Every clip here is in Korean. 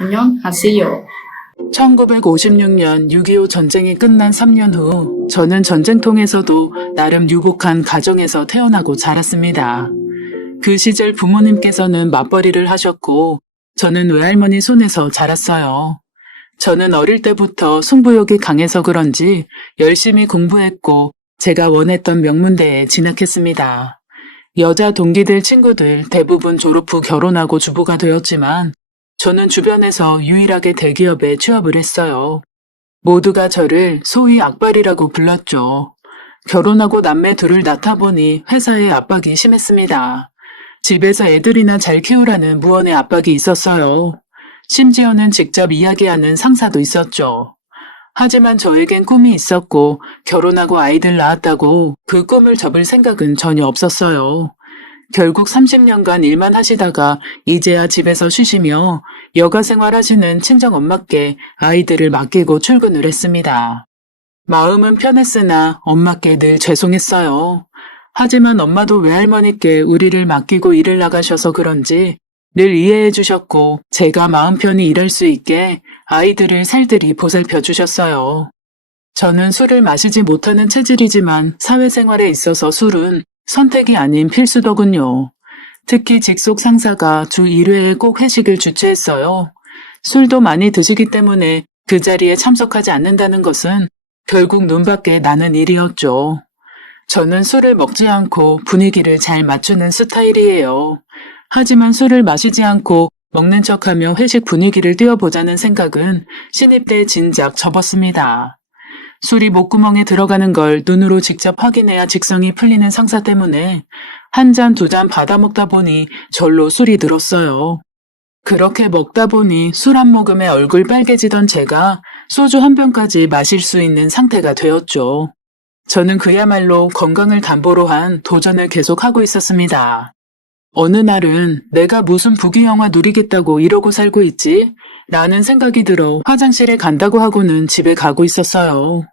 안녕하세요. 1956년 6.25 전쟁이 끝난 3년 후 저는 전쟁통에서도 나름 유복한 가정에서 태어나고 자랐습니다. 그 시절 부모님께서는 맞벌이를 하셨고 저는 외할머니 손에서 자랐어요. 저는 어릴 때부터 승부욕이 강해서 그런지 열심히 공부했고 제가 원했던 명문대에 진학했습니다. 여자 동기들 친구들 대부분 졸업 후 결혼하고 주부가 되었지만 저는 주변에서 유일하게 대기업에 취업을 했어요. 모두가 저를 소위 악발이라고 불렀죠. 결혼하고 남매 둘을 낳다 보니 회사의 압박이 심했습니다. 집에서 애들이나 잘 키우라는 무언의 압박이 있었어요. 심지어는 직접 이야기하는 상사도 있었죠. 하지만 저에겐 꿈이 있었고 결혼하고 아이들 낳았다고 그 꿈을 접을 생각은 전혀 없었어요. 결국 30년간 일만 하시다가 이제야 집에서 쉬시며 여가 생활하시는 친정엄마께 아이들을 맡기고 출근을 했습니다. 마음은 편했으나 엄마께 늘 죄송했어요. 하지만 엄마도 외할머니께 우리를 맡기고 일을 나가셔서 그런지 늘 이해해 주셨고 제가 마음 편히 일할 수 있게 아이들을 살들이 보살펴 주셨어요. 저는 술을 마시지 못하는 체질이지만 사회생활에 있어서 술은 선택이 아닌 필수더군요. 특히 직속 상사가 주 1회에 꼭 회식을 주최했어요. 술도 많이 드시기 때문에 그 자리에 참석하지 않는다는 것은 결국 눈밖에 나는 일이었죠. 저는 술을 먹지 않고 분위기를 잘 맞추는 스타일이에요. 하지만 술을 마시지 않고 먹는 척하며 회식 분위기를 띄워보자는 생각은 신입 때 진작 접었습니다. 술이 목구멍에 들어가는 걸 눈으로 직접 확인해야 직성이 풀리는 상사 때문에 한 잔, 두 잔 받아먹다 보니 절로 술이 들었어요. 그렇게 먹다 보니 술 한 모금에 얼굴 빨개지던 제가 소주 한 병까지 마실 수 있는 상태가 되었죠. 저는 그야말로 건강을 담보로 한 도전을 계속하고 있었습니다. 어느 날은 내가 무슨 부귀영화 누리겠다고 이러고 살고 있지? 라는 생각이 들어 화장실에 간다고 하고는 집에 가고 있었어요.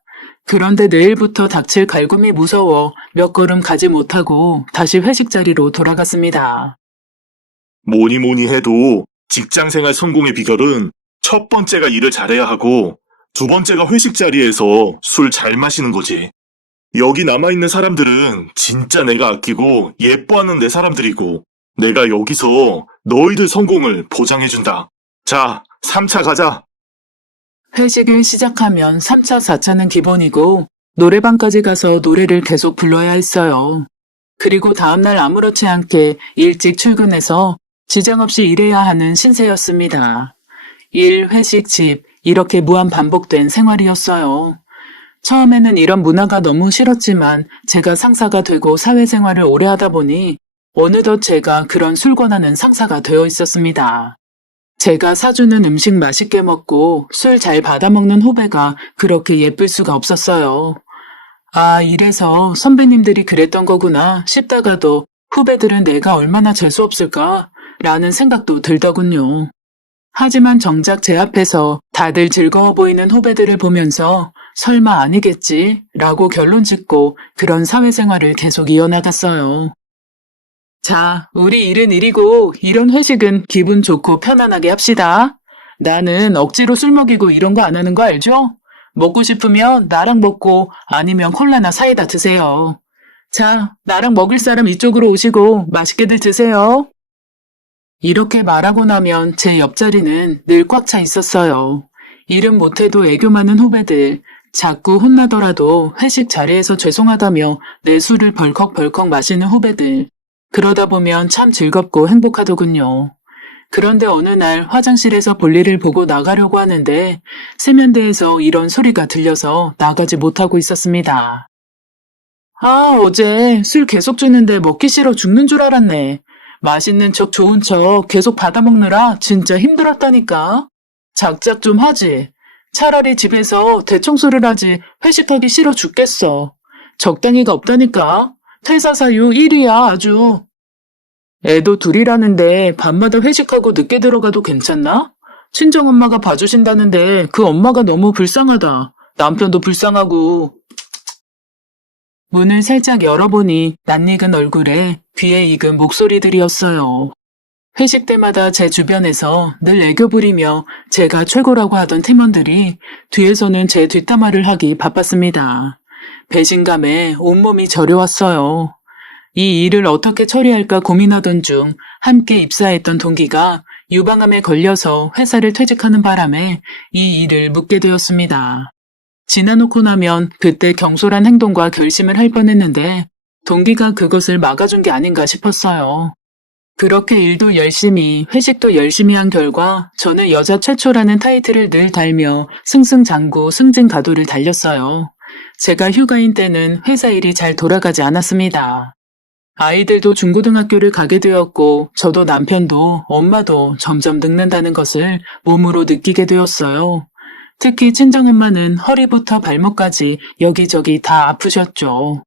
그런데 내일부터 닥칠 갈굼이 무서워 몇 걸음 가지 못하고 다시 회식 자리로 돌아갔습니다. 뭐니 뭐니 해도 직장생활 성공의 비결은 첫 번째가 일을 잘해야 하고 두 번째가 회식 자리에서 술 잘 마시는 거지. 여기 남아있는 사람들은 진짜 내가 아끼고 예뻐하는 내 사람들이고 내가 여기서 너희들 성공을 보장해준다. 자, 3차 가자. 회식을 시작하면 3차, 4차는 기본이고 노래방까지 가서 노래를 계속 불러야 했어요. 그리고 다음날 아무렇지 않게 일찍 출근해서 지장 없이 일해야 하는 신세였습니다. 일, 회식, 집 이렇게 무한 반복된 생활이었어요. 처음에는 이런 문화가 너무 싫었지만 제가 상사가 되고 사회생활을 오래 하다 보니 어느덧 제가 그런 술 권하는 상사가 되어 있었습니다. 제가 사주는 음식 맛있게 먹고 술 잘 받아먹는 후배가 그렇게 예쁠 수가 없었어요. 아, 이래서 선배님들이 그랬던 거구나 싶다가도 후배들은 내가 얼마나 재수없을까? 라는 생각도 들더군요. 하지만 정작 제 앞에서 다들 즐거워 보이는 후배들을 보면서 설마 아니겠지? 라고 결론 짓고 그런 사회생활을 계속 이어나갔어요. 자, 우리 일은 일이고 이런 회식은 기분 좋고 편안하게 합시다. 나는 억지로 술 먹이고 이런 거 안 하는 거 알죠? 먹고 싶으면 나랑 먹고 아니면 콜라나 사이다 드세요. 자, 나랑 먹을 사람 이쪽으로 오시고 맛있게들 드세요. 이렇게 말하고 나면 제 옆자리는 늘 꽉 차 있었어요. 일은 못해도 애교 많은 후배들, 자꾸 혼나더라도 회식 자리에서 죄송하다며 내 술을 벌컥벌컥 마시는 후배들. 그러다 보면 참 즐겁고 행복하더군요. 그런데 어느 날 화장실에서 볼일을 보고 나가려고 하는데 세면대에서 이런 소리가 들려서 나가지 못하고 있었습니다. 아, 어제 술 계속 주는데 먹기 싫어 죽는 줄 알았네. 맛있는 척 좋은 척 계속 받아먹느라 진짜 힘들었다니까. 작작 좀 하지. 차라리 집에서 대청소를 하지 회식하기 싫어 죽겠어. 적당히가 없다니까. 퇴사 사유 1위야 아주. 애도 둘이라는데 밤마다 회식하고 늦게 들어가도 괜찮나? 친정엄마가 봐주신다는데 그 엄마가 너무 불쌍하다. 남편도 불쌍하고. 문을 살짝 열어보니 낯익은 얼굴에 귀에 익은 목소리들이었어요. 회식 때마다 제 주변에서 늘 애교 부리며 제가 최고라고 하던 팀원들이 뒤에서는 제 뒷담화를 하기 바빴습니다. 배신감에 온몸이 저려왔어요. 이 일을 어떻게 처리할까 고민하던 중 함께 입사했던 동기가 유방암에 걸려서 회사를 퇴직하는 바람에 이 일을 묻게 되었습니다. 지나놓고 나면 그때 경솔한 행동과 결심을 할 뻔했는데 동기가 그것을 막아준 게 아닌가 싶었어요. 그렇게 일도 열심히 회식도 열심히 한 결과 저는 여자 최초라는 타이틀을 늘 달며 승승장구 승진가도를 달렸어요. 제가 휴가인 때는 회사 일이 잘 돌아가지 않았습니다. 아이들도 중고등학교를 가게 되었고 저도 남편도 엄마도 점점 늙는다는 것을 몸으로 느끼게 되었어요. 특히 친정엄마는 허리부터 발목까지 여기저기 다 아프셨죠.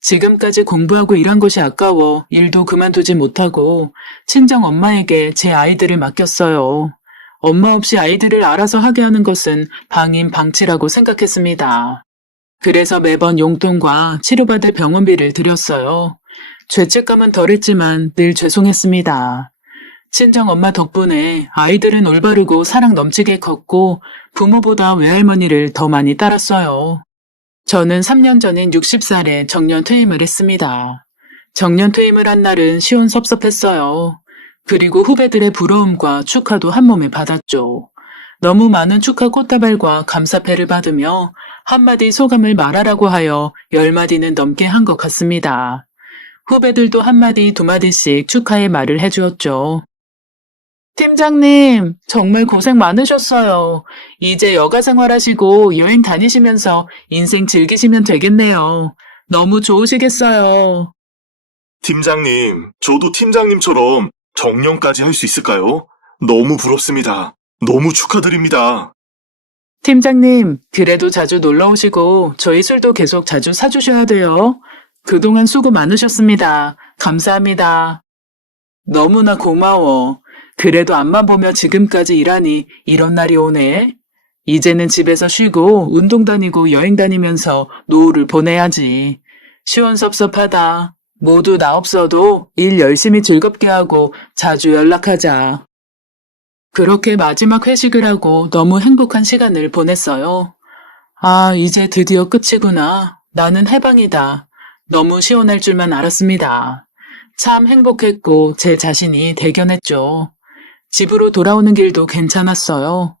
지금까지 공부하고 일한 것이 아까워 일도 그만두지 못하고 친정엄마에게 제 아이들을 맡겼어요. 엄마 없이 아이들을 알아서 하게 하는 것은 방임방치라고 생각했습니다. 그래서 매번 용돈과 치료받을 병원비를 드렸어요. 죄책감은 덜했지만 늘 죄송했습니다. 친정엄마 덕분에 아이들은 올바르고 사랑 넘치게 컸고 부모보다 외할머니를 더 많이 따랐어요. 저는 3년 전인 60살에 정년 퇴임을 했습니다. 정년 퇴임을 한 날은 시원섭섭했어요. 그리고 후배들의 부러움과 축하도 한 몸에 받았죠. 너무 많은 축하 꽃다발과 감사패를 받으며 한마디 소감을 말하라고 하여 10마디는 넘게 한 것 같습니다. 후배들도 한마디 두마디씩 축하의 말을 해주었죠. 팀장님, 정말 고생 많으셨어요. 이제 여가 생활하시고 여행 다니시면서 인생 즐기시면 되겠네요. 너무 좋으시겠어요. 팀장님, 저도 팀장님처럼 정년까지 할 수 있을까요? 너무 부럽습니다. 너무 축하드립니다. 팀장님, 그래도 자주 놀러 오시고 저희 술도 계속 자주 사주셔야 돼요. 그동안 수고 많으셨습니다. 감사합니다. 너무나 고마워. 그래도 앞만 보며 지금까지 일하니 이런 날이 오네. 이제는 집에서 쉬고 운동 다니고 여행 다니면서 노후를 보내야지. 시원섭섭하다. 모두 나 없어도 일 열심히 즐겁게 하고 자주 연락하자. 그렇게 마지막 회식을 하고 너무 행복한 시간을 보냈어요. 아, 이제 드디어 끝이구나. 나는 해방이다. 너무 시원할 줄만 알았습니다. 참 행복했고 제 자신이 대견했죠. 집으로 돌아오는 길도 괜찮았어요.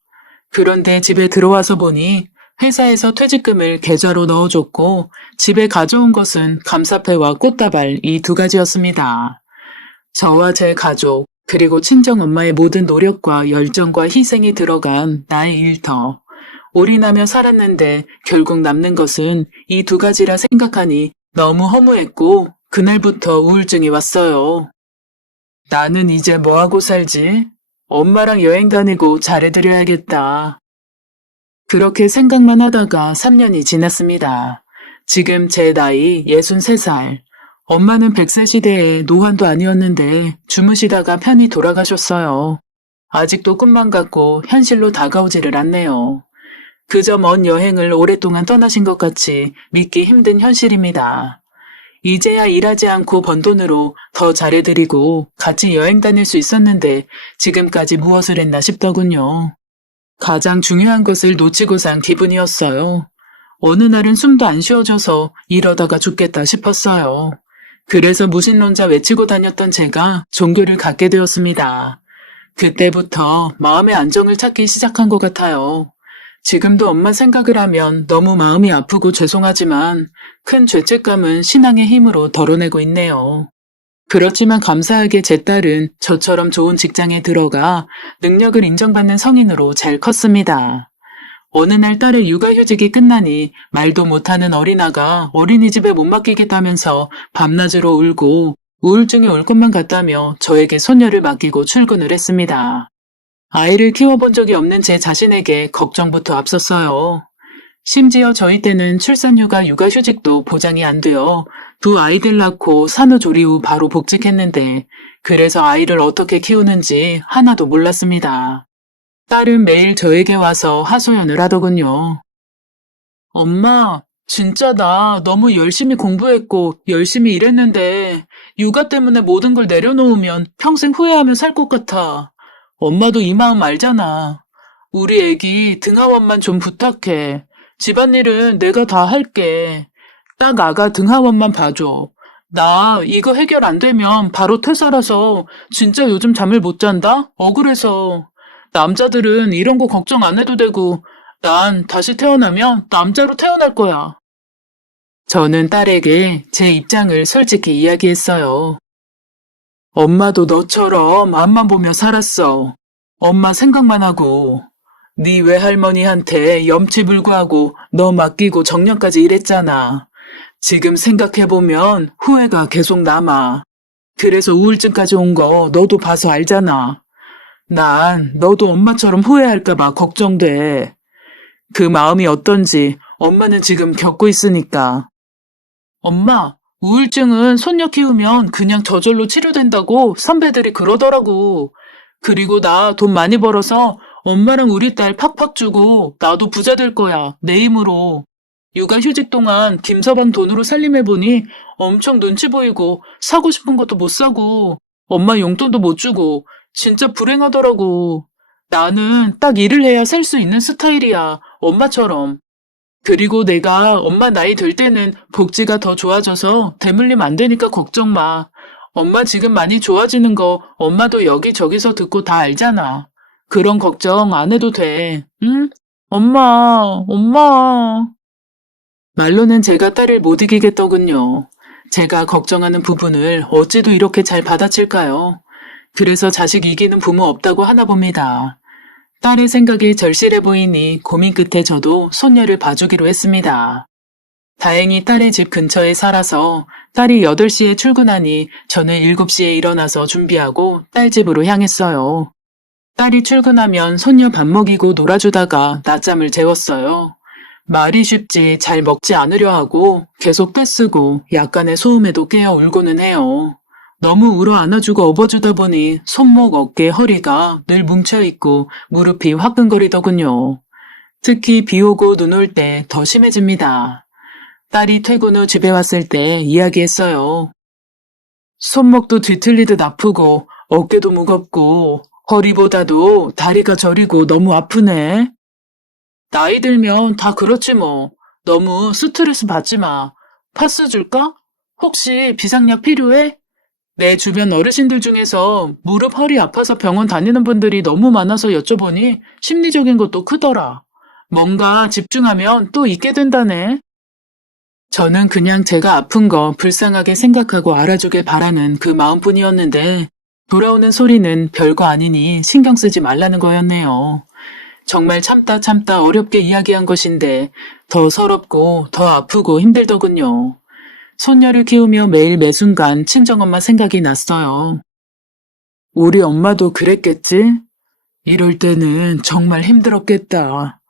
그런데 집에 들어와서 보니 회사에서 퇴직금을 계좌로 넣어줬고 집에 가져온 것은 감사패와 꽃다발 이 2가지였습니다. 저와 제 가족 그리고 친정엄마의 모든 노력과 열정과 희생이 들어간 나의 일터. 올인하며 살았는데 결국 남는 것은 이 2가지라 생각하니 너무 허무했고 그날부터 우울증이 왔어요. 나는 이제 뭐하고 살지? 엄마랑 여행 다니고 잘해드려야겠다. 그렇게 생각만 하다가 3년이 지났습니다. 지금 제 나이 63살. 엄마는 100세 시대에 노환도 아니었는데 주무시다가 편히 돌아가셨어요. 아직도 꿈만 같고 현실로 다가오지를 않네요. 그저 먼 여행을 오랫동안 떠나신 것 같이 믿기 힘든 현실입니다. 이제야 일하지 않고 번 돈으로 더 잘해드리고 같이 여행 다닐 수 있었는데 지금까지 무엇을 했나 싶더군요. 가장 중요한 것을 놓치고 산 기분이었어요. 어느 날은 숨도 안 쉬어져서 이러다가 죽겠다 싶었어요. 그래서 무신론자 외치고 다녔던 제가 종교를 갖게 되었습니다. 그때부터 마음의 안정을 찾기 시작한 것 같아요. 지금도 엄마 생각을 하면 너무 마음이 아프고 죄송하지만 큰 죄책감은 신앙의 힘으로 덜어내고 있네요. 그렇지만 감사하게 제 딸은 저처럼 좋은 직장에 들어가 능력을 인정받는 성인으로 잘 컸습니다. 어느 날 딸의 육아휴직이 끝나니 말도 못하는 어린아가 어린이집에 못 맡기겠다면서 밤낮으로 울고 우울증이 올 것만 같다며 저에게 손녀를 맡기고 출근을 했습니다. 아이를 키워본 적이 없는 제 자신에게 걱정부터 앞섰어요. 심지어 저희 때는 출산휴가 육아휴직도 보장이 안 되어 2 아이들 낳고 산후조리 후 바로 복직했는데 그래서 아이를 어떻게 키우는지 하나도 몰랐습니다. 딸은 매일 저에게 와서 하소연을 하더군요. 엄마, 진짜 나 너무 열심히 공부했고 열심히 일했는데 육아 때문에 모든 걸 내려놓으면 평생 후회하며 살 것 같아. 엄마도 이 마음 알잖아. 우리 애기 등하원만 좀 부탁해. 집안일은 내가 다 할게. 딱 아가 등하원만 봐줘. 나 이거 해결 안 되면 바로 퇴사라서 진짜 요즘 잠을 못 잔다? 억울해서. 남자들은 이런 거 걱정 안 해도 되고 난 다시 태어나면 남자로 태어날 거야. 저는 딸에게 제 입장을 솔직히 이야기했어요. 엄마도 너처럼 앞만 보며 살았어. 엄마 생각만 하고. 네 외할머니한테 염치불구하고 너 맡기고 정년까지 일했잖아. 지금 생각해보면 후회가 계속 남아. 그래서 우울증까지 온 거 너도 봐서 알잖아. 난 너도 엄마처럼 후회할까봐 걱정돼. 그 마음이 어떤지 엄마는 지금 겪고 있으니까. 엄마, 우울증은 손녀 키우면 그냥 저절로 치료된다고 선배들이 그러더라고. 그리고 나 돈 많이 벌어서 엄마랑 우리 딸 팍팍 주고 나도 부자 될 거야. 내 힘으로. 육아휴직 동안 김서방 돈으로 살림해보니 엄청 눈치 보이고 사고 싶은 것도 못 사고 엄마 용돈도 못 주고 진짜 불행하더라고. 나는 딱 일을 해야 살 수 있는 스타일이야. 엄마처럼. 그리고 내가 엄마 나이 될 때는 복지가 더 좋아져서 대물림 안 되니까 걱정 마. 엄마 지금 많이 좋아지는 거 엄마도 여기저기서 듣고 다 알잖아. 그런 걱정 안 해도 돼. 응? 엄마. 말로는 제가 딸을 못 이기겠더군요. 제가 걱정하는 부분을 어찌도 이렇게 잘 받아칠까요? 그래서 자식 이기는 부모 없다고 하나 봅니다. 딸의 생각이 절실해 보이니 고민 끝에 저도 손녀를 봐주기로 했습니다. 다행히 딸의 집 근처에 살아서 딸이 8시에 출근하니 저는 7시에 일어나서 준비하고 딸 집으로 향했어요. 딸이 출근하면 손녀 밥 먹이고 놀아주다가 낮잠을 재웠어요. 말이 쉽지 잘 먹지 않으려 하고 계속 떼쓰고 약간의 소음에도 깨어 울고는 해요. 너무 울어 안아주고 업어주다 보니 손목, 어깨, 허리가 늘 뭉쳐있고 무릎이 화끈거리더군요. 특히 비 오고 눈 올 때 더 심해집니다. 딸이 퇴근 후 집에 왔을 때 이야기했어요. 손목도 뒤틀리듯 아프고 어깨도 무겁고 허리보다도 다리가 저리고 너무 아프네. 나이 들면 다 그렇지 뭐. 너무 스트레스 받지 마. 파스 줄까? 혹시 비상약 필요해? 내 주변 어르신들 중에서 무릎, 허리 아파서 병원 다니는 분들이 너무 많아서 여쭤보니 심리적인 것도 크더라. 뭔가 집중하면 또 잊게 된다네. 저는 그냥 제가 아픈 거 불쌍하게 생각하고 알아주길 바라는 그 마음뿐이었는데 돌아오는 소리는 별거 아니니 신경 쓰지 말라는 거였네요. 정말 참다 어렵게 이야기한 것인데 더 서럽고 더 아프고 힘들더군요. 손녀를 키우며 매일 매순간 친정엄마 생각이 났어요. 우리 엄마도 그랬겠지? 이럴 때는 정말 힘들었겠다.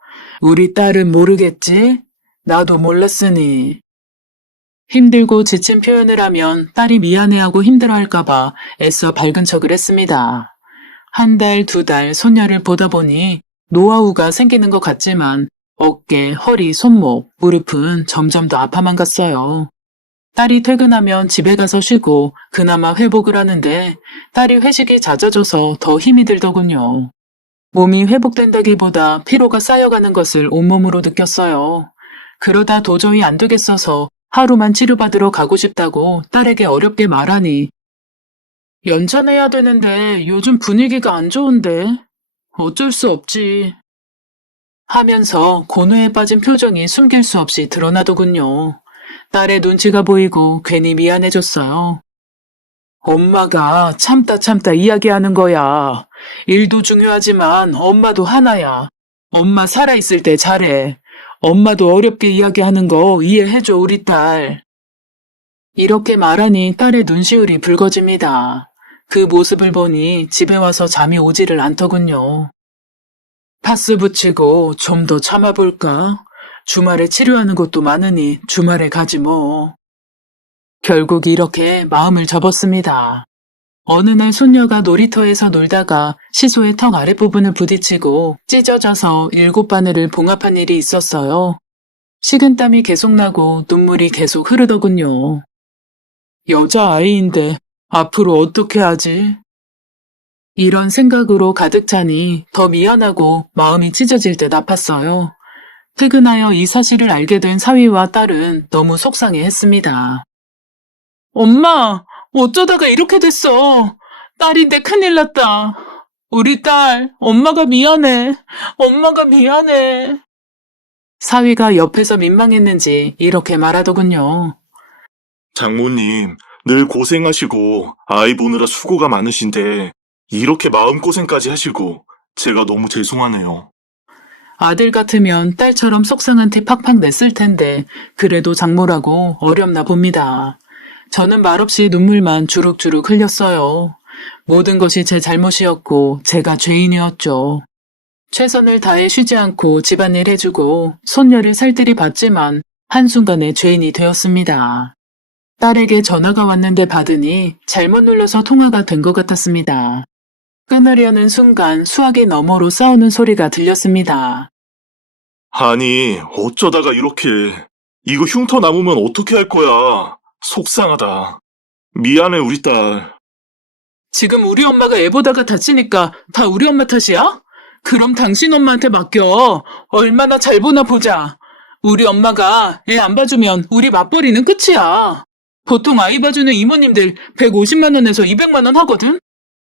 우리 딸은 모르겠지? 나도 몰랐으니. 힘들고 지친 표현을 하면 딸이 미안해하고 힘들어할까봐 애써 밝은 척을 했습니다. 1달, 2달 손녀를 보다 보니 노하우가 생기는 것 같지만 어깨, 허리, 손목, 무릎은 점점 더 아파만 갔어요. 딸이 퇴근하면 집에 가서 쉬고 그나마 회복을 하는데 딸이 회식이 잦아져서 더 힘이 들더군요. 몸이 회복된다기보다 피로가 쌓여가는 것을 온몸으로 느꼈어요. 그러다 도저히 안 되겠어서 하루만 치료받으러 가고 싶다고 딸에게 어렵게 말하니 연찬해야 되는데 요즘 분위기가 안 좋은데 어쩔 수 없지 하면서 고뇌에 빠진 표정이 숨길 수 없이 드러나더군요. 딸의 눈치가 보이고 괜히 미안해졌어요. 엄마가 참다 이야기하는 거야. 일도 중요하지만 엄마도 하나야. 엄마 살아있을 때 잘해. 엄마도 어렵게 이야기하는 거 이해해줘 우리 딸. 이렇게 말하니 딸의 눈시울이 붉어집니다. 그 모습을 보니 집에 와서 잠이 오지를 않더군요. 파스 붙이고 좀 더 참아볼까? 주말에 치료하는 것도 많으니 주말에 가지 뭐. 결국 이렇게 마음을 접었습니다. 어느 날 손녀가 놀이터에서 놀다가 시소의 턱 아랫부분을 부딪히고 찢어져서 7바늘을 봉합한 일이 있었어요. 식은땀이 계속 나고 눈물이 계속 흐르더군요. 여자아이인데 앞으로 어떻게 하지? 이런 생각으로 가득 차니 더 미안하고 마음이 찢어질 듯 아팠어요. 퇴근하여 이 사실을 알게 된 사위와 딸은 너무 속상해했습니다. 엄마, 어쩌다가 이렇게 됐어. 딸인데 큰일 났다. 우리 딸, 엄마가 미안해. 엄마가 미안해. 사위가 옆에서 민망했는지 이렇게 말하더군요. 장모님, 늘 고생하시고 아이 보느라 수고가 많으신데 이렇게 마음고생까지 하시고 제가 너무 죄송하네요. 아들 같으면 딸처럼 속상한 티 팍팍 냈을 텐데 그래도 장모라고 어렵나 봅니다. 저는 말없이 눈물만 주룩주룩 흘렸어요. 모든 것이 제 잘못이었고 제가 죄인이었죠. 최선을 다해 쉬지 않고 집안일 해주고 손녀를 살뜰히 봤지만 한순간에 죄인이 되었습니다. 딸에게 전화가 왔는데 받으니 잘못 눌러서 통화가 된 것 같았습니다. 끊으려는 순간 수화기 너머로 싸우는 소리가 들렸습니다. 아니, 어쩌다가 이렇게. 이거 흉터 남으면 어떻게 할 거야. 속상하다. 미안해, 우리 딸. 지금 우리 엄마가 애 보다가 다치니까 다 우리 엄마 탓이야? 그럼 당신 엄마한테 맡겨. 얼마나 잘 보나 보자. 우리 엄마가 애 안 봐주면 우리 맞벌이는 끝이야. 보통 아이 봐주는 이모님들 150만 원에서 200만 원 하거든?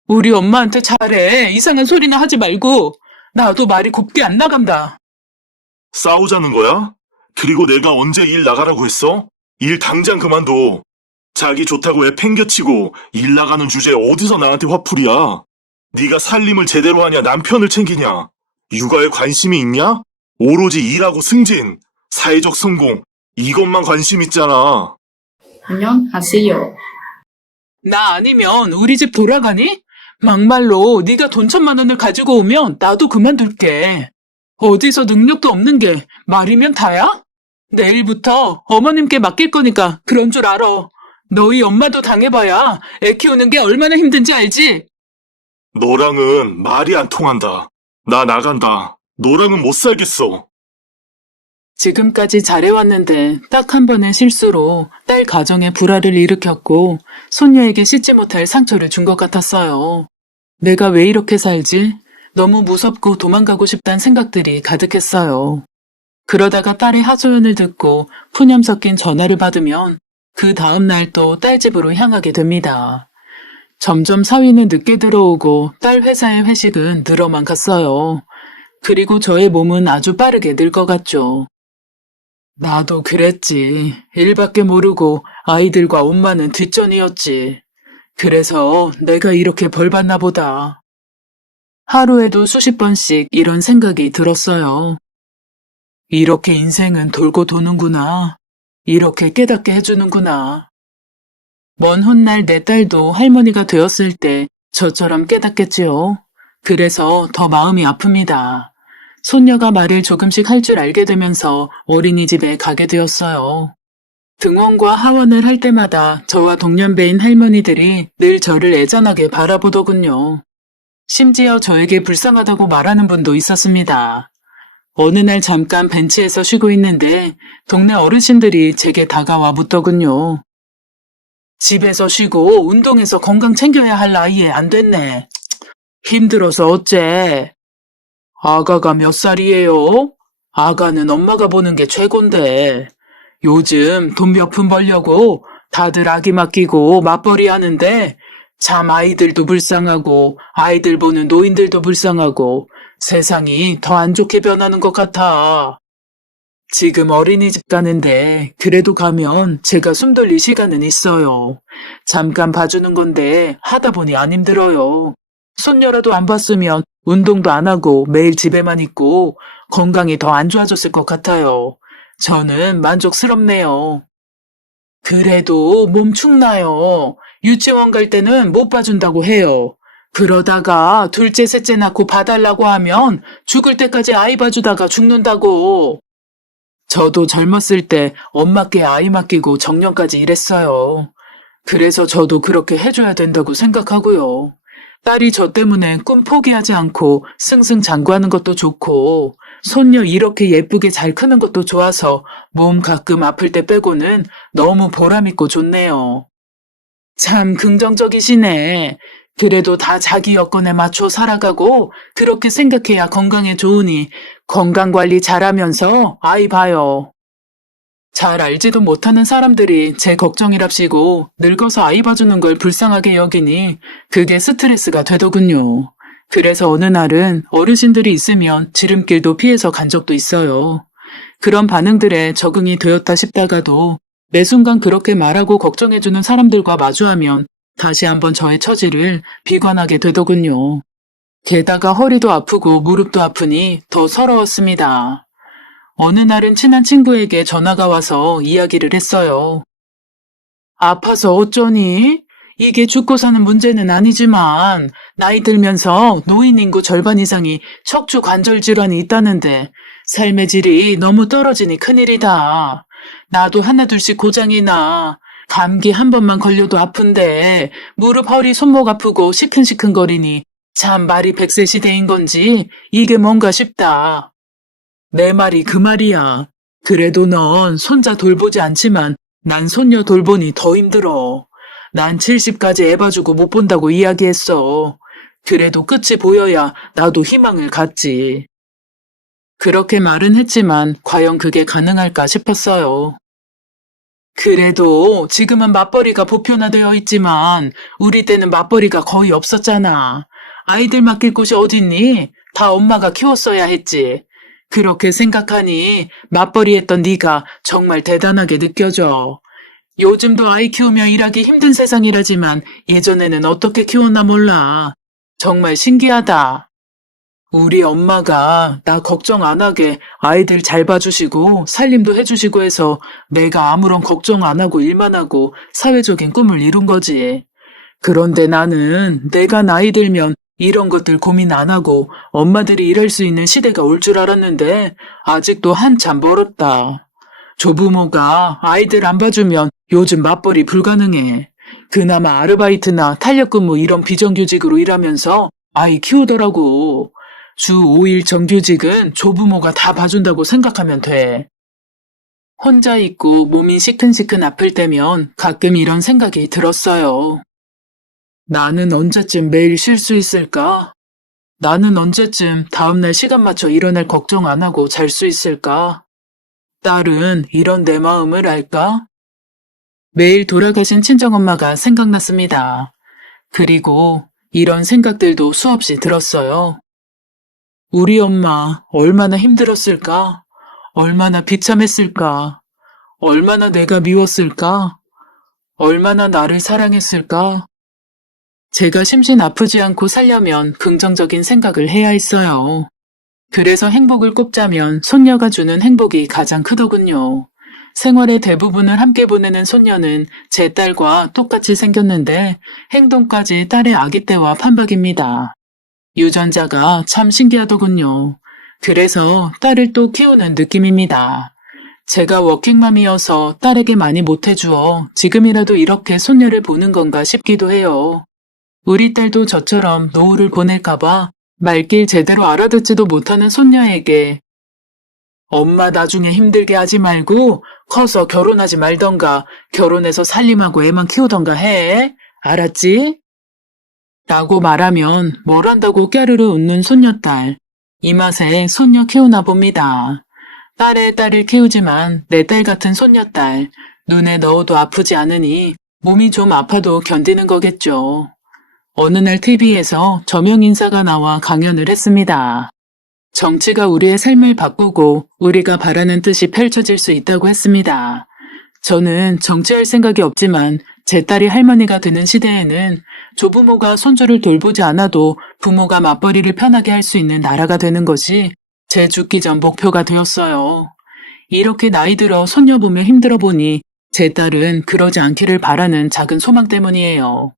우리 엄마한테 잘해. 이상한 소리나 하지 말고. 나도 말이 곱게 안 나간다. 싸우자는 거야? 그리고 내가 언제 일 나가라고 했어? 일 당장 그만둬. 자기 좋다고 애 팽겨치고 일 나가는 주제에 어디서 나한테 화풀이야? 네가 살림을 제대로 하냐 남편을 챙기냐? 육아에 관심이 있냐? 오로지 일하고 승진, 사회적 성공 이것만 관심 있잖아. 안녕하세요. 나 아니면 우리 집 돌아가니? 막말로 네가 돈 1,000만 원을 가지고 오면 나도 그만둘게. 어디서 능력도 없는 게 말이면 다야? 내일부터 어머님께 맡길 거니까 그런 줄 알아. 너희 엄마도 당해봐야 애 키우는 게 얼마나 힘든지 알지? 너랑은 말이 안 통한다. 나 나간다. 너랑은 못 살겠어. 지금까지 잘해왔는데 딱 한 번의 실수로 딸 가정에 불화를 일으켰고 손녀에게 씻지 못할 상처를 준 것 같았어요. 내가 왜 이렇게 살지? 너무 무섭고 도망가고 싶단 생각들이 가득했어요. 그러다가 딸의 하소연을 듣고 푸념 섞인 전화를 받으면 그 다음 날 또 딸 집으로 향하게 됩니다. 점점 사위는 늦게 들어오고 딸 회사의 회식은 늘어만 갔어요. 그리고 저의 몸은 아주 빠르게 늙어갔죠. 나도 그랬지. 일밖에 모르고 아이들과 엄마는 뒷전이었지. 그래서 내가 이렇게 벌받나 보다. 하루에도 수십 번씩 이런 생각이 들었어요. 이렇게 인생은 돌고 도는구나. 이렇게 깨닫게 해주는구나. 먼 훗날 내 딸도 할머니가 되었을 때 저처럼 깨닫겠지요. 그래서 더 마음이 아픕니다. 손녀가 말을 조금씩 할 줄 알게 되면서 어린이집에 가게 되었어요. 등원과 하원을 할 때마다 저와 동년배인 할머니들이 늘 저를 애잔하게 바라보더군요. 심지어 저에게 불쌍하다고 말하는 분도 있었습니다. 어느 날 잠깐 벤치에서 쉬고 있는데 동네 어르신들이 제게 다가와 묻더군요. 집에서 쉬고 운동해서 건강 챙겨야 할 나이에 안 됐네. 힘들어서 어째? 아가가 몇 살이에요? 아가는 엄마가 보는 게 최곤데. 요즘 돈 몇 푼 벌려고 다들 아기 맡기고 맞벌이 하는데 참 아이들도 불쌍하고 아이들 보는 노인들도 불쌍하고 세상이 더 안 좋게 변하는 것 같아. 지금 어린이집 가는데 그래도 가면 제가 숨 돌릴 시간은 있어요. 잠깐 봐주는 건데 하다 보니 안 힘들어요. 손녀라도 안 봤으면 운동도 안 하고 매일 집에만 있고 건강이 더 안 좋아졌을 것 같아요. 저는 만족스럽네요. 그래도 몸 축나요. 유치원 갈 때는 못 봐준다고 해요. 그러다가 둘째, 셋째 낳고 봐달라고 하면 죽을 때까지 아이 봐주다가 죽는다고. 저도 젊었을 때 엄마께 아이 맡기고 정년까지 일했어요. 그래서 저도 그렇게 해줘야 된다고 생각하고요. 딸이 저 때문에 꿈 포기하지 않고 승승장구하는 것도 좋고 손녀 이렇게 예쁘게 잘 크는 것도 좋아서 몸 가끔 아플 때 빼고는 너무 보람있고 좋네요. 참 긍정적이시네. 그래도 다 자기 여건에 맞춰 살아가고 그렇게 생각해야 건강에 좋으니 건강관리 잘하면서 아이 봐요. 잘 알지도 못하는 사람들이 제 걱정이랍시고 늙어서 아이 봐주는 걸 불쌍하게 여기니 그게 스트레스가 되더군요. 그래서 어느 날은 어르신들이 있으면 지름길도 피해서 간 적도 있어요. 그런 반응들에 적응이 되었다 싶다가도 매 순간 그렇게 말하고 걱정해주는 사람들과 마주하면 다시 한번 저의 처지를 비관하게 되더군요. 게다가 허리도 아프고 무릎도 아프니 더 서러웠습니다. 어느 날은 친한 친구에게 전화가 와서 이야기를 했어요. 아파서 어쩌니? 이게 죽고 사는 문제는 아니지만 나이 들면서 노인 인구 절반 이상이 척추 관절 질환이 있다는데 삶의 질이 너무 떨어지니 큰일이다. 나도 하나둘씩 고장이 나. 감기 한 번만 걸려도 아픈데 무릎, 허리, 손목 아프고 시큰시큰거리니 참 말이 100세 시대인 건지 이게 뭔가 싶다. 내 말이 그 말이야. 그래도 넌 손자 돌보지 않지만 난 손녀 돌보니 더 힘들어. 난 70까지 애 봐주고 못 본다고 이야기했어. 그래도 끝이 보여야 나도 희망을 갖지. 그렇게 말은 했지만 과연 그게 가능할까 싶었어요. 그래도 지금은 맞벌이가 보편화되어 있지만 우리 때는 맞벌이가 거의 없었잖아. 아이들 맡길 곳이 어딨니? 다 엄마가 키웠어야 했지. 그렇게 생각하니 맞벌이 했던 네가 정말 대단하게 느껴져. 요즘도 아이 키우며 일하기 힘든 세상이라지만 예전에는 어떻게 키웠나 몰라. 정말 신기하다. 우리 엄마가 나 걱정 안 하게 아이들 잘 봐주시고 살림도 해주시고 해서 내가 아무런 걱정 안 하고 일만 하고 사회적인 꿈을 이룬 거지. 그런데 나는 내가 나이 들면 이런 것들 고민 안 하고 엄마들이 일할 수 있는 시대가 올 줄 알았는데 아직도 한참 멀었다. 조부모가 아이들 안 봐주면 요즘 맞벌이 불가능해. 그나마 아르바이트나 탄력근무 이런 비정규직으로 일하면서 아이 키우더라고. 주 5일 정규직은 조부모가 다 봐준다고 생각하면 돼. 혼자 있고 몸이 시큰시큰 아플 때면 가끔 이런 생각이 들었어요. 나는 언제쯤 매일 쉴 수 있을까? 나는 언제쯤 다음날 시간 맞춰 일어날 걱정 안 하고 잘 수 있을까? 딸은 이런 내 마음을 알까? 매일 돌아가신 친정엄마가 생각났습니다. 그리고 이런 생각들도 수없이 들었어요. 우리 엄마 얼마나 힘들었을까? 얼마나 비참했을까? 얼마나 내가 미웠을까? 얼마나 나를 사랑했을까? 제가 심신 아프지 않고 살려면 긍정적인 생각을 해야 했어요. 그래서 행복을 꼽자면 손녀가 주는 행복이 가장 크더군요. 생활의 대부분을 함께 보내는 손녀는 제 딸과 똑같이 생겼는데 행동까지 딸의 아기 때와 판박입니다. 유전자가 참 신기하더군요. 그래서 딸을 또 키우는 느낌입니다. 제가 워킹맘이어서 딸에게 많이 못해주어 지금이라도 이렇게 손녀를 보는 건가 싶기도 해요. 우리 딸도 저처럼 노후를 보낼까봐 말길 제대로 알아듣지도 못하는 손녀에게 엄마 나중에 힘들게 하지 말고 커서 결혼하지 말던가 결혼해서 살림하고 애만 키우던가 해. 알았지? 라고 말하면 뭘 한다고 깨르르 웃는 손녀딸. 이 맛에 손녀 키우나 봅니다. 딸의 딸을 키우지만 내 딸 같은 손녀딸. 눈에 넣어도 아프지 않으니 몸이 좀 아파도 견디는 거겠죠. 어느 날 TV에서 저명 인사가 나와 강연을 했습니다. 정치가 우리의 삶을 바꾸고 우리가 바라는 뜻이 펼쳐질 수 있다고 했습니다. 저는 정치할 생각이 없지만 제 딸이 할머니가 되는 시대에는 조부모가 손주를 돌보지 않아도 부모가 맞벌이를 편하게 할 수 있는 나라가 되는 것이 제 죽기 전 목표가 되었어요. 이렇게 나이 들어 손녀 보며 힘들어 보니 제 딸은 그러지 않기를 바라는 작은 소망 때문이에요.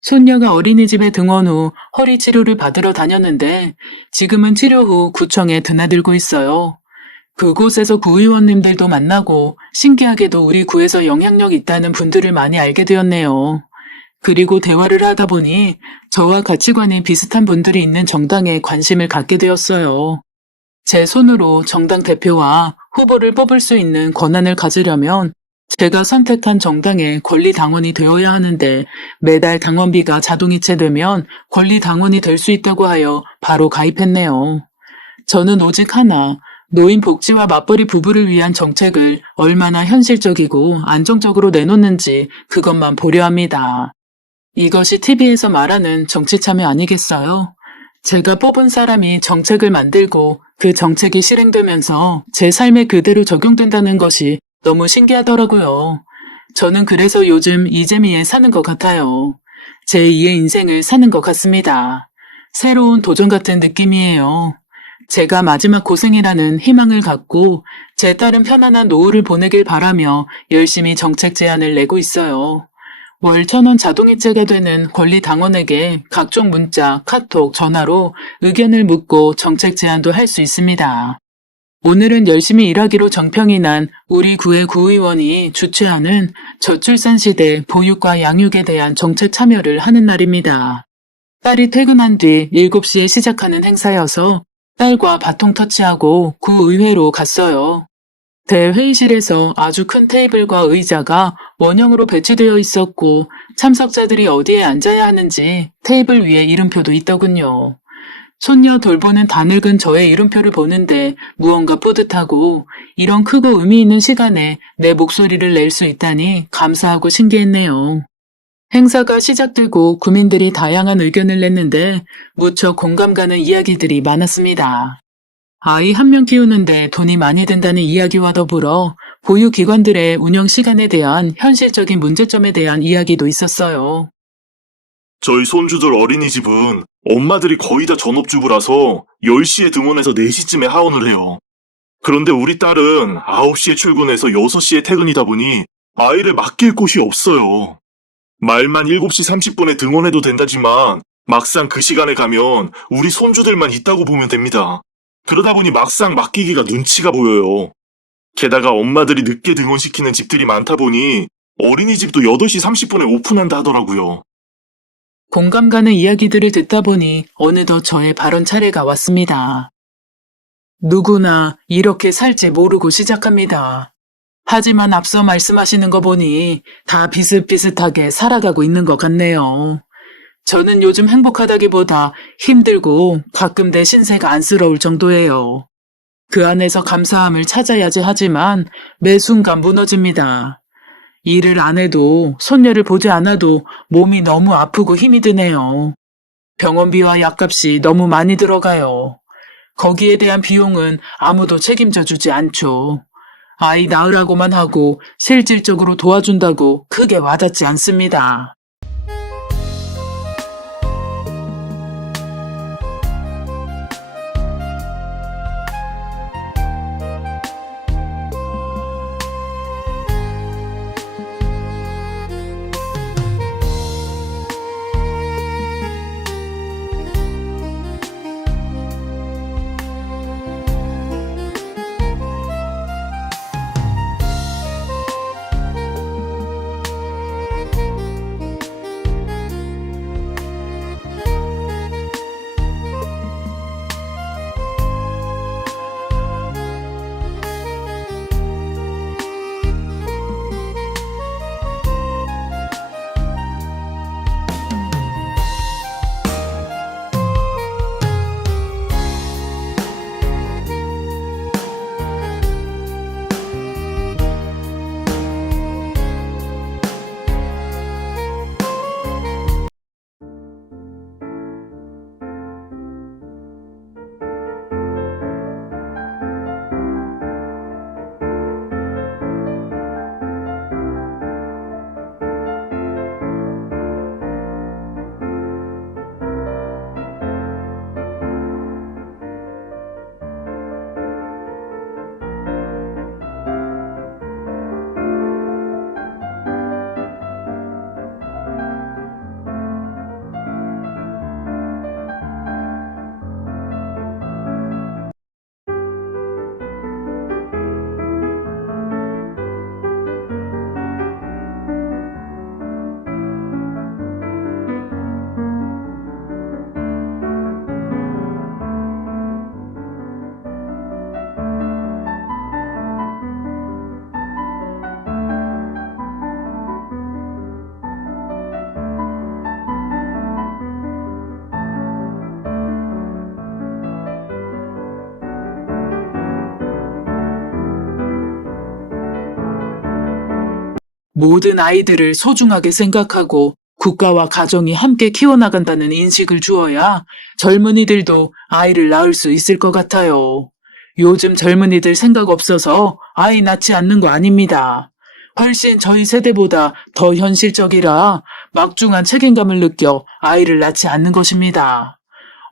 손녀가 어린이집에 등원 후 허리 치료를 받으러 다녔는데 지금은 치료 후 구청에 드나들고 있어요. 그곳에서 구의원님들도 만나고 신기하게도 우리 구에서 영향력 있다는 분들을 많이 알게 되었네요. 그리고 대화를 하다 보니 저와 가치관이 비슷한 분들이 있는 정당에 관심을 갖게 되었어요. 제 손으로 정당 대표와 후보를 뽑을 수 있는 권한을 가지려면 제가 선택한 정당의 권리당원이 되어야 하는데 매달 당원비가 자동이체되면 권리당원이 될 수 있다고 하여 바로 가입했네요. 저는 오직 하나, 노인 복지와 맞벌이 부부를 위한 정책을 얼마나 현실적이고 안정적으로 내놓는지 그것만 보려 합니다. 이것이 TV에서 말하는 정치 참여 아니겠어요? 제가 뽑은 사람이 정책을 만들고 그 정책이 실행되면서 제 삶에 그대로 적용된다는 것이 너무 신기하더라고요. 저는 그래서 요즘 이재미에 사는 것 같아요. 제2의 인생을 사는 것 같습니다. 새로운 도전 같은 느낌이에요. 제가 마지막 고생이라는 희망을 갖고 제 딸은 편안한 노후를 보내길 바라며 열심히 정책 제안을 내고 있어요. 월 1,000원 자동이체가 되는 권리당원에게 각종 문자, 카톡, 전화로 의견을 묻고 정책 제안도 할 수 있습니다. 오늘은 열심히 일하기로 정평이 난 우리 구의 구의원이 주최하는 저출산 시대 보육과 양육에 대한 정책 참여를 하는 날입니다. 딸이 퇴근한 뒤 7시에 시작하는 행사여서 딸과 바통 터치하고 구의회로 갔어요. 대회의실에서 아주 큰 테이블과 의자가 원형으로 배치되어 있었고 참석자들이 어디에 앉아야 하는지 테이블 위에 이름표도 있더군요. 손녀 돌보는 다 늙은 저의 이름표를 보는데 무언가 뿌듯하고 이런 크고 의미 있는 시간에 내 목소리를 낼 수 있다니 감사하고 신기했네요. 행사가 시작되고 구민들이 다양한 의견을 냈는데 무척 공감 가는 이야기들이 많았습니다. 아이 한 명 키우는데 돈이 많이 든다는 이야기와 더불어 보육기관들의 운영 시간에 대한 현실적인 문제점에 대한 이야기도 있었어요. 저희 손주들 어린이집은 엄마들이 거의 다 전업주부라서 10시에 등원해서 4시쯤에 하원을 해요. 그런데 우리 딸은 9시에 출근해서 6시에 퇴근이다 보니 아이를 맡길 곳이 없어요. 말만 7시 30분에 등원해도 된다지만 막상 그 시간에 가면 우리 손주들만 있다고 보면 됩니다. 그러다 보니 막상 맡기기가 눈치가 보여요. 게다가 엄마들이 늦게 등원시키는 집들이 많다 보니 어린이집도 8시 30분에 오픈한다 하더라고요. 공감 가는 이야기들을 듣다 보니 어느덧 저의 발언 차례가 왔습니다. 누구나 이렇게 살지 모르고 시작합니다. 하지만 앞서 말씀하시는 거 보니 다 비슷비슷하게 살아가고 있는 것 같네요. 저는 요즘 행복하다기보다 힘들고 가끔 내 신세가 안쓰러울 정도예요. 그 안에서 감사함을 찾아야지 하지만 매 순간 무너집니다. 일을 안 해도 손녀를 보지 않아도 몸이 너무 아프고 힘이 드네요. 병원비와 약값이 너무 많이 들어가요. 거기에 대한 비용은 아무도 책임져 주지 않죠. 아이 낳으라고만 하고 실질적으로 도와준다고 크게 와닿지 않습니다. 모든 아이들을 소중하게 생각하고 국가와 가정이 함께 키워나간다는 인식을 주어야 젊은이들도 아이를 낳을 수 있을 것 같아요. 요즘 젊은이들 생각 없어서 아이 낳지 않는 거 아닙니다. 훨씬 저희 세대보다 더 현실적이라 막중한 책임감을 느껴 아이를 낳지 않는 것입니다.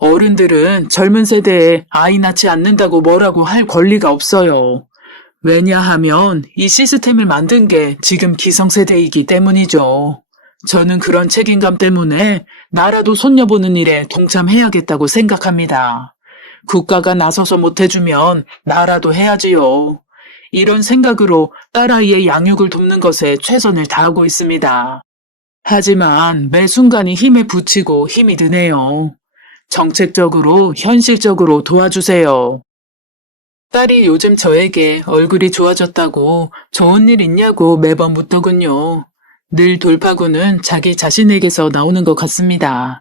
어른들은 젊은 세대에 아이 낳지 않는다고 뭐라고 할 권리가 없어요. 왜냐하면 이 시스템을 만든 게 지금 기성세대이기 때문이죠. 저는 그런 책임감 때문에 나라도 손녀보는 일에 동참해야겠다고 생각합니다. 국가가 나서서 못해주면 나라도 해야지요. 이런 생각으로 딸아이의 양육을 돕는 것에 최선을 다하고 있습니다. 하지만 매 순간이 힘에 부치고 힘이 드네요. 정책적으로, 현실적으로 도와주세요. 딸이 요즘 저에게 얼굴이 좋아졌다고 좋은 일 있냐고 매번 묻더군요. 늘 돌파구는 자기 자신에게서 나오는 것 같습니다.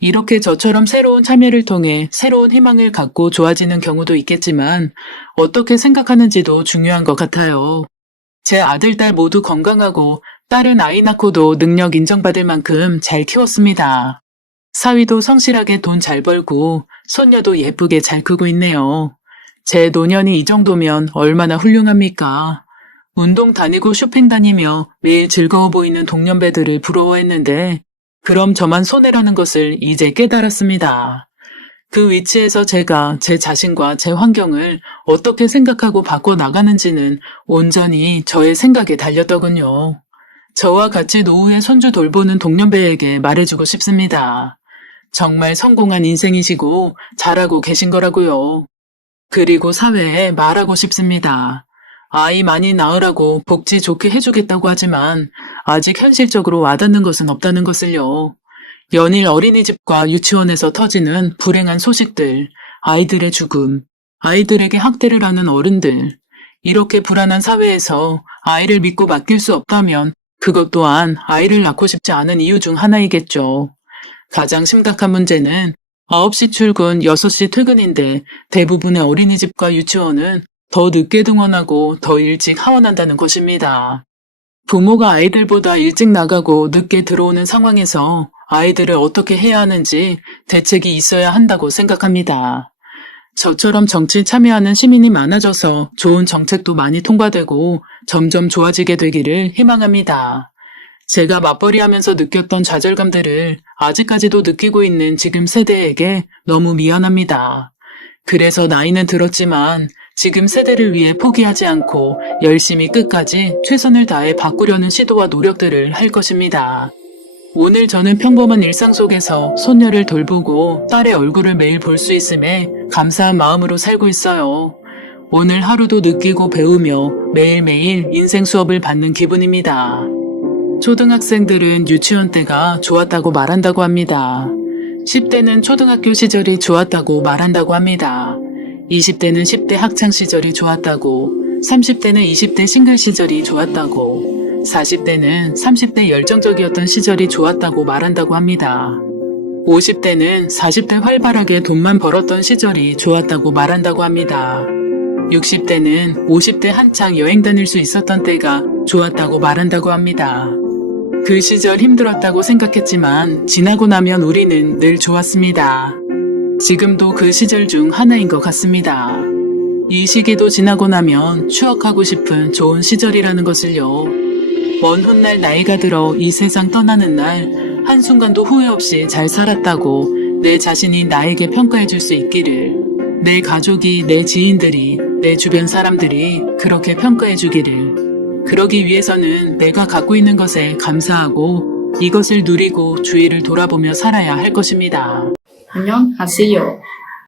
이렇게 저처럼 새로운 참여를 통해 새로운 희망을 갖고 좋아지는 경우도 있겠지만 어떻게 생각하는지도 중요한 것 같아요. 제 아들, 딸 모두 건강하고 딸은 아이 낳고도 능력 인정받을 만큼 잘 키웠습니다. 사위도 성실하게 돈 잘 벌고 손녀도 예쁘게 잘 크고 있네요. 제 노년이 이 정도면 얼마나 훌륭합니까? 운동 다니고 쇼핑 다니며 매일 즐거워 보이는 동년배들을 부러워했는데 그럼 저만 손해라는 것을 이제 깨달았습니다. 그 위치에서 제가 제 자신과 제 환경을 어떻게 생각하고 바꿔나가는지는 온전히 저의 생각에 달렸더군요. 저와 같이 노후에 손주 돌보는 동년배에게 말해주고 싶습니다. 정말 성공한 인생이시고 잘하고 계신 거라고요. 그리고 사회에 말하고 싶습니다. 아이 많이 낳으라고 복지 좋게 해주겠다고 하지만 아직 현실적으로 와닿는 것은 없다는 것을요. 연일 어린이집과 유치원에서 터지는 불행한 소식들, 아이들의 죽음, 아이들에게 학대를 하는 어른들, 이렇게 불안한 사회에서 아이를 믿고 맡길 수 없다면 그것 또한 아이를 낳고 싶지 않은 이유 중 하나이겠죠. 가장 심각한 문제는 9시 출근, 6시 퇴근인데 대부분의 어린이집과 유치원은 더 늦게 등원하고 더 일찍 하원한다는 것입니다. 부모가 아이들보다 일찍 나가고 늦게 들어오는 상황에서 아이들을 어떻게 해야 하는지 대책이 있어야 한다고 생각합니다. 저처럼 정치에 참여하는 시민이 많아져서 좋은 정책도 많이 통과되고 점점 좋아지게 되기를 희망합니다. 제가 맞벌이하면서 느꼈던 좌절감들을 아직까지도 느끼고 있는 지금 세대에게 너무 미안합니다. 그래서 나이는 들었지만 지금 세대를 위해 포기하지 않고 열심히 끝까지 최선을 다해 바꾸려는 시도와 노력들을 할 것입니다. 오늘 저는 평범한 일상 속에서 손녀를 돌보고 딸의 얼굴을 매일 볼 수 있음에 감사한 마음으로 살고 있어요. 오늘 하루도 느끼고 배우며 매일매일 인생 수업을 받는 기분입니다. 초등학생들은 유치원 때가 좋았다고 말한다고 합니다. 10대는 초등학교 시절이 좋았다고 말한다고 합니다. 20대는 10대 학창시절이 좋았다고, 30대는 20대 싱글 시절이 좋았다고, 40대는 30대 열정적이었던 시절이 좋았다고 말한다고 합니다. 50대는 40대 활발하게 돈만 벌었던 시절이 좋았다고 말한다고 합니다. 60대는 50대 한창 여행 다닐 수 있었던 때가 좋았다고 말한다고 합니다. 그 시절 힘들었다고 생각했지만 지나고 나면 우리는 늘 좋았습니다. 지금도 그 시절 중 하나인 것 같습니다. 이 시기도 지나고 나면 추억하고 싶은 좋은 시절이라는 것을요. 먼 훗날 나이가 들어 이 세상 떠나는 날 한순간도 후회 없이 잘 살았다고 내 자신이 나에게 평가해 줄 수 있기를, 내 가족이, 내 지인들이, 내 주변 사람들이 그렇게 평가해 주기를, 그러기 위해서는 내가 갖고 있는 것에 감사하고 이것을 누리고 주위를 돌아보며 살아야 할 것입니다. 안녕하세요.